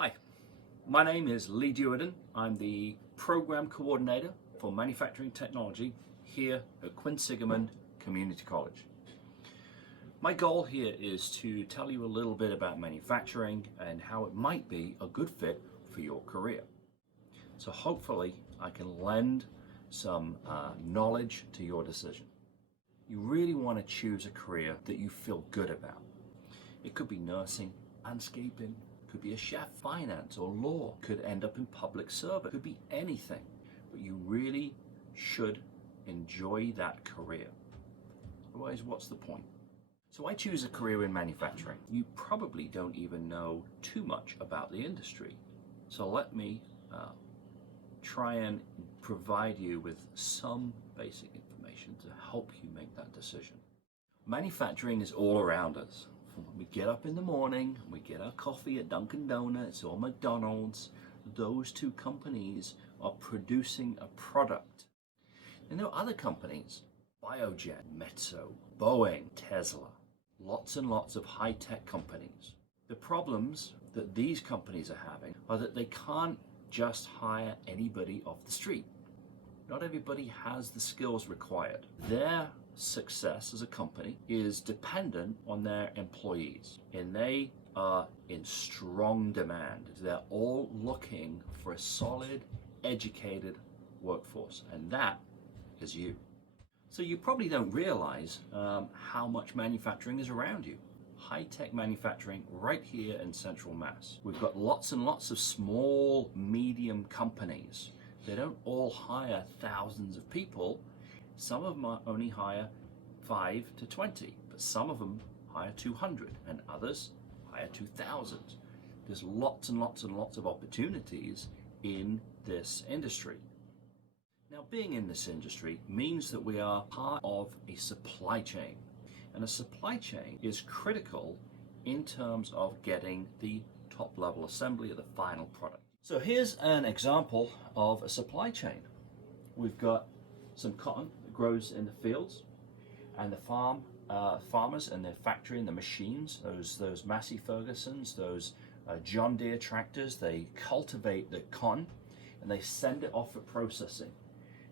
Hi, my name is Lee Dewarden. I'm the Program Coordinator for Manufacturing Technology here at Quinsigamond Community College. My goal here is to tell you a little bit about manufacturing and how it might be a good fit for your career. So hopefully I can lend some knowledge to your decision. You really want to choose a career that you feel good about. It could be nursing, landscaping, could be a chef, finance or law, could end up in public service, could be anything, but you really should enjoy that career. Otherwise, what's the point? So I choose a career in manufacturing. You probably don't even know too much about the industry. So let me try and provide you with some basic information to help you make that decision. Manufacturing is all around us. We get up in the morning, we get our coffee at Dunkin' Donuts or McDonald's. Those two companies are producing a product. And there are other companies, Biogen, Mezzo, Boeing, Tesla, lots and lots of high-tech companies. The problems that these companies are having are that they can't just hire anybody off the street. Not everybody has the skills required. Their success as a company is dependent on their employees, and they are in strong demand. They're all looking for a solid, educated workforce, and that is you. So you probably don't realize how much manufacturing is around you. High-tech manufacturing right here in Central Mass. We've got lots and lots of small, medium companies. They don't all hire thousands of people. Some of them only hire 5 to 20, but some of them hire 200 and others hire 2,000. There's lots and lots and lots of opportunities in this industry. Now, being in this industry means that we are part of a supply chain, and a supply chain is critical in terms of getting the top level assembly of the final product. So here's an example of a supply chain. We've got some cotton that grows in the fields, and the farmers and their factory and the machines, those Massey Fergusons, those John Deere tractors, they cultivate the cotton and they send it off for processing.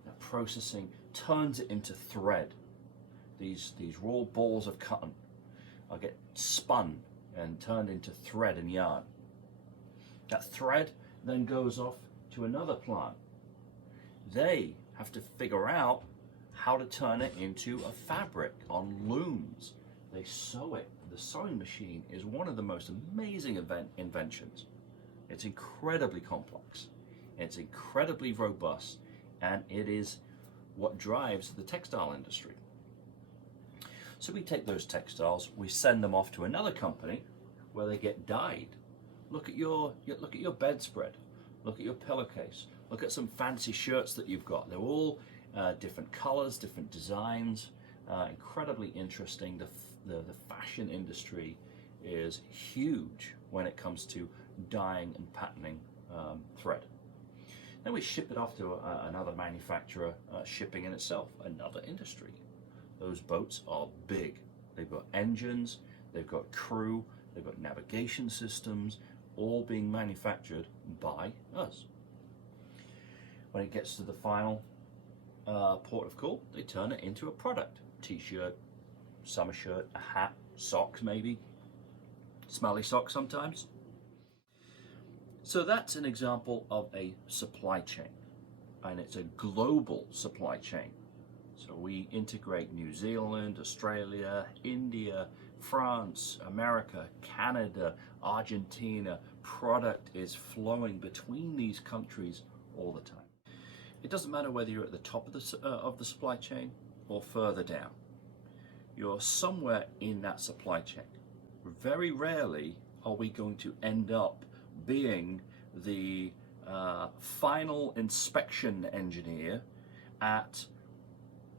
That processing turns it into thread. These raw balls of cotton get spun and turned into thread and yarn. That thread then goes off to another plant. They have to figure out how to turn it into a fabric on looms. They sew it. The sewing machine is one of the most amazing inventions. It's incredibly complex, it's incredibly robust, and it is what drives the textile industry. So we take those textiles, we send them off to another company where they get dyed. Look at your bedspread. Look at your pillowcase. Look at some fancy shirts that you've got. They're all different colors, different designs, incredibly interesting. The fashion industry is huge when it comes to dyeing and patterning thread. Then we ship it off to another manufacturer, shipping in itself, another industry. Those boats are big. They've got engines, they've got crew, they've got navigation systems, all being manufactured by us. When it gets to the final port of call, they turn it into a product. T-shirt, summer shirt, a hat, socks maybe, smelly socks sometimes. So that's an example of a supply chain, and it's a global supply chain. So we integrate New Zealand, Australia, India, France, America, Canada, Argentina. Product is flowing between these countries all the time. It doesn't matter whether you're at the top of the supply chain or further down. You're somewhere in that supply chain. Very rarely are we going to end up being the final inspection engineer at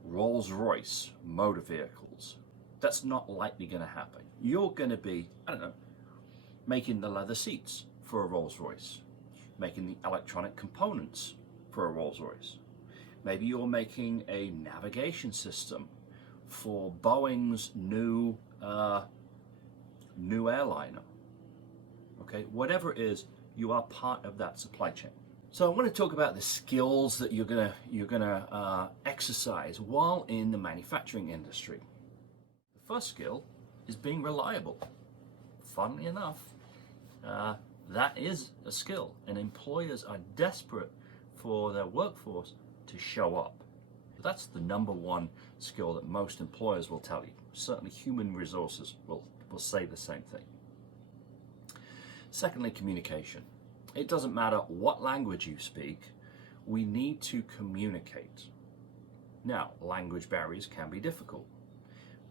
Rolls-Royce motor vehicles. That's not likely going to happen. You're going to be, I don't know, making the leather seats for a Rolls-Royce, making the electronic components for a Rolls-Royce. Maybe you're making a navigation system for Boeing's new airliner. Okay, whatever it is, You are part of that supply chain. So I want to talk about the skills that you're gonna exercise while in the manufacturing industry. The first skill is being reliable. Funnily enough, that is a skill, and employers are desperate for their workforce to show up. That's the number one skill that most employers will tell you. Certainly human resources will say the same thing. Secondly, communication. It doesn't matter what language you speak, we need to communicate. Now, language barriers can be difficult,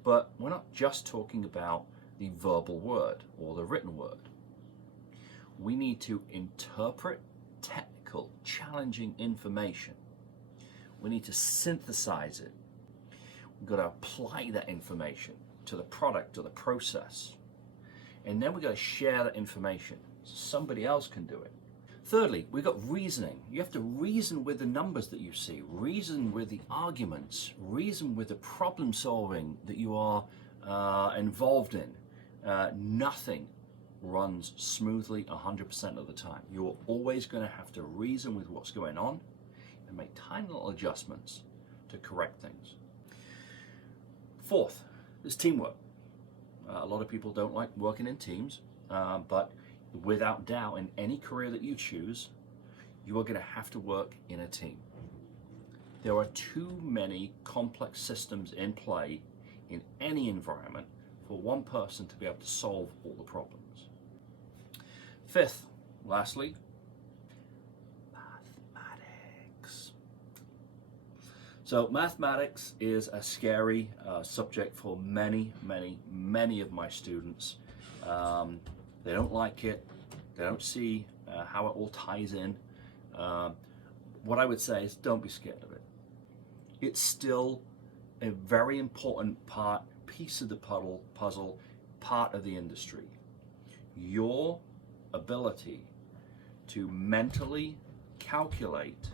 but we're not just talking about the verbal word or the written word. We need to interpret technical, challenging information. We need to synthesize it. We've got to apply that information to the product or the process. And then we've got to share that information so somebody else can do it. Thirdly, we've got reasoning. You have to reason with the numbers that you see, reason with the arguments, reason with the problem solving that you are involved in. Nothing runs smoothly 100% of the time. You're always going to have to reason with what's going on and make tiny little adjustments to correct things. Fourth is teamwork. A lot of people don't like working in teams, but without doubt, in any career that you choose, you are going to have to work in a team. There are too many complex systems in play in any environment for one person to be able to solve all the problems. Fifth, lastly, mathematics. So mathematics is a scary subject for many of my students. They don't like it. They don't see how it all ties in. What I would say is don't be scared of it. It's still a very important piece of the puzzle, part of the industry. Your ability to mentally calculate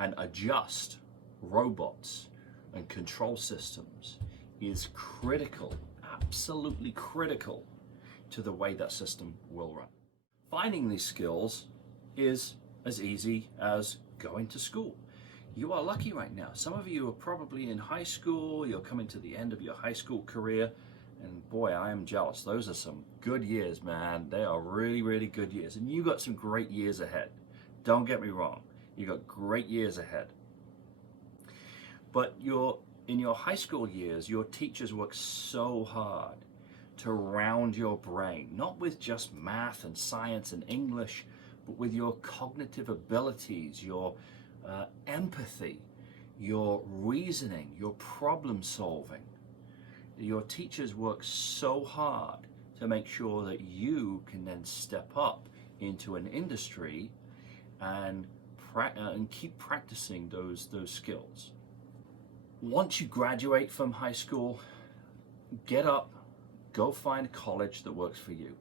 and adjust robots and control systems is critical, absolutely critical to the way that system will run. Finding these skills is as easy as going to school. You are lucky right now. Some of you are probably in high school, you're coming to the end of your high school career, and boy, I am jealous. Those are some good years, man. They are really good years, and you got some great years ahead. Don't get me wrong, you got great years ahead. But in your high school years, your teachers work so hard to round your brain, not with just math and science and English, but with your cognitive abilities, your empathy, your reasoning, your problem solving. Your teachers work so hard to make sure that you can then step up into an industry and keep practicing those skills. Once you graduate from high school, get up, go find a college that works for you.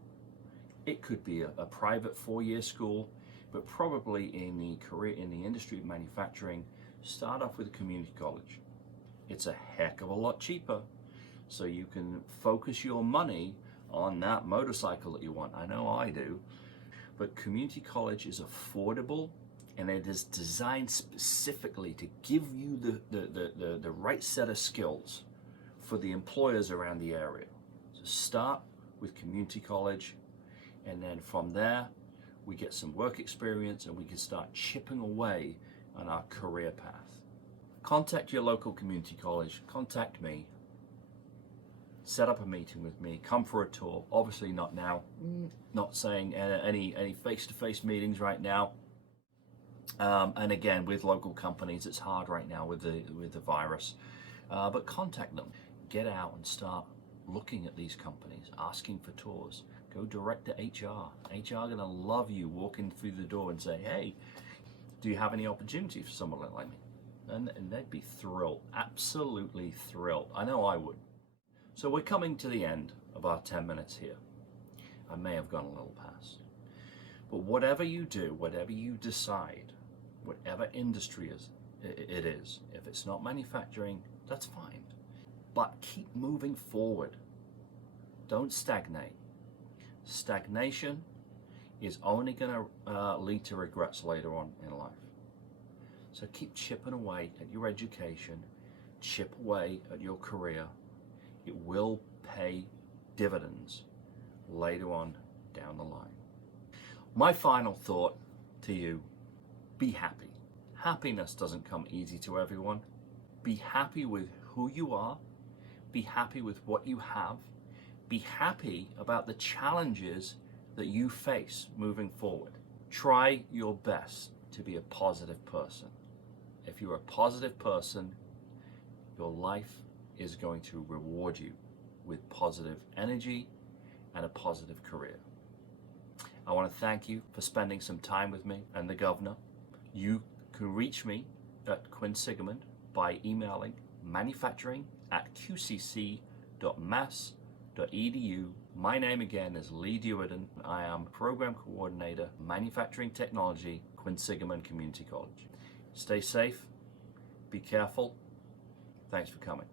It could be a private 4-year school, but probably in the industry of manufacturing, start off with a community college. It's a heck of a lot cheaper, so you can focus your money on that motorcycle that you want. I know I do. But community college is affordable, and it is designed specifically to give you the right set of skills for the employers around the area. So start with community college, and then from there we get some work experience and we can start chipping away on our career path. Contact your local community college, contact me, set up a meeting with me, come for a tour. Obviously not now, not saying any face-to-face meetings right now. And again, with local companies, it's hard right now with the virus. But contact them. Get out and start looking at these companies, asking for tours. Go direct to HR. HR are going to love you walking through the door and say, hey, do you have any opportunity for someone like me? And they'd be thrilled, absolutely thrilled. I know I would. So we're coming to the end of our 10 minutes here. I may have gone a little past. But whatever you do, whatever you decide, whatever industry it is, if it's not manufacturing, that's fine. But keep moving forward. Don't stagnate. Stagnation is only going to lead to regrets later on in life. So keep chipping away at your education, chip away at your career. It will pay dividends later on down the line. My final thought to you, be happy. Happiness doesn't come easy to everyone. Be happy with who you are. Be happy with what you have. Be happy about the challenges that you face moving forward. Try your best to be a positive person. If you're a positive person, your life is going to reward you with positive energy and a positive career. I want to thank you for spending some time with me and the governor. You can reach me at Quinsigamond by emailing manufacturing@qcc.mass.edu. My name again is Lee Dewarden. I am Program Coordinator, Manufacturing Technology, Quinsigamond Community College. Stay safe, be careful. Thanks for coming.